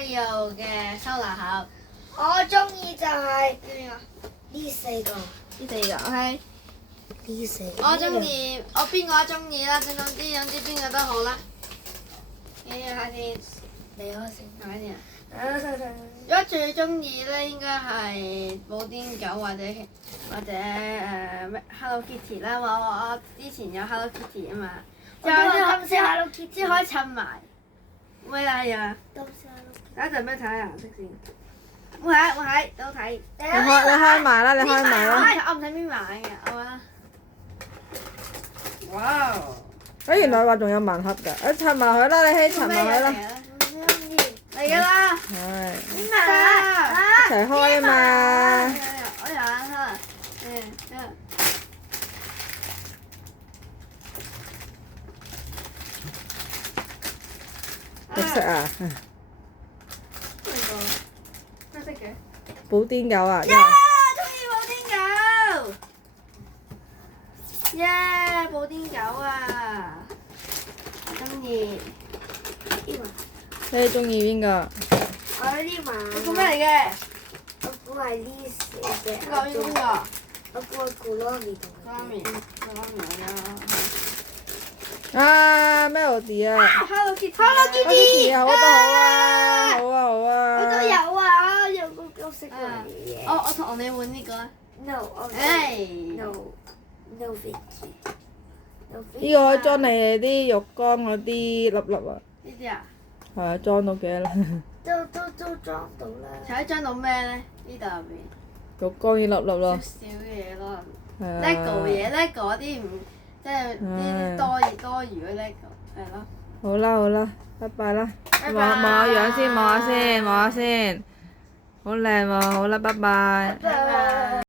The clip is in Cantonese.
Sanrio 嘅收納盒。我中意就係呢呢四個，呢四個 OK。呢四個。我中意，我邊個都中意啦，總之邊個都好啦。你開始，你開先。開始。如果最中意咧，應該係布丁狗或者咩 Hello Kitty 啦。我之前有 Hello Kitty 啊嘛，我今次 Hello Kitty 即係可以襯埋。咩啊？今次 Hello Kitty。等一陣咩睇顏色先？冇睇，都睇。你開埋啦，你開埋啦。我唔使邊買嘅，我覺得。哇！原來話仲有盲盒㗎，襯埋佢啦，你希襯埋佢啦。嚟㗎啦！係。邊啊？一齊開啊嘛！我有啦，綠色啊！黑色嘅。布丁狗啊！中意布丁狗。耶！布丁狗啊！中意。你中意邊個？我呢碼。你估咩嚟嘅？我估係呢四隻。邊個？我估係 Kuromi 同媽咪啊，Melody 啊 Hello Kitty。 ，Kitty 好都好啊，好啊好啊。我都有啊，有個綠色嘅嘢。我同你換呢個啊。 No，我誒。 No Vicky。呢個可以裝你哋啲浴缸嗰啲粒粒啊。呢啲啊？係啊，裝到幾多粒？都裝到啦。睇裝到咩咧？呢度入邊。浴缸呢粒粒咯。少嘢咯。係啊。LEGO 嘢，LEGO 啲唔即係啲多餘嘅 LEGO，係咯。好啦好啦，拜拜啦。拜拜望下樣先，望下先，好靚喎，好啦，拜拜。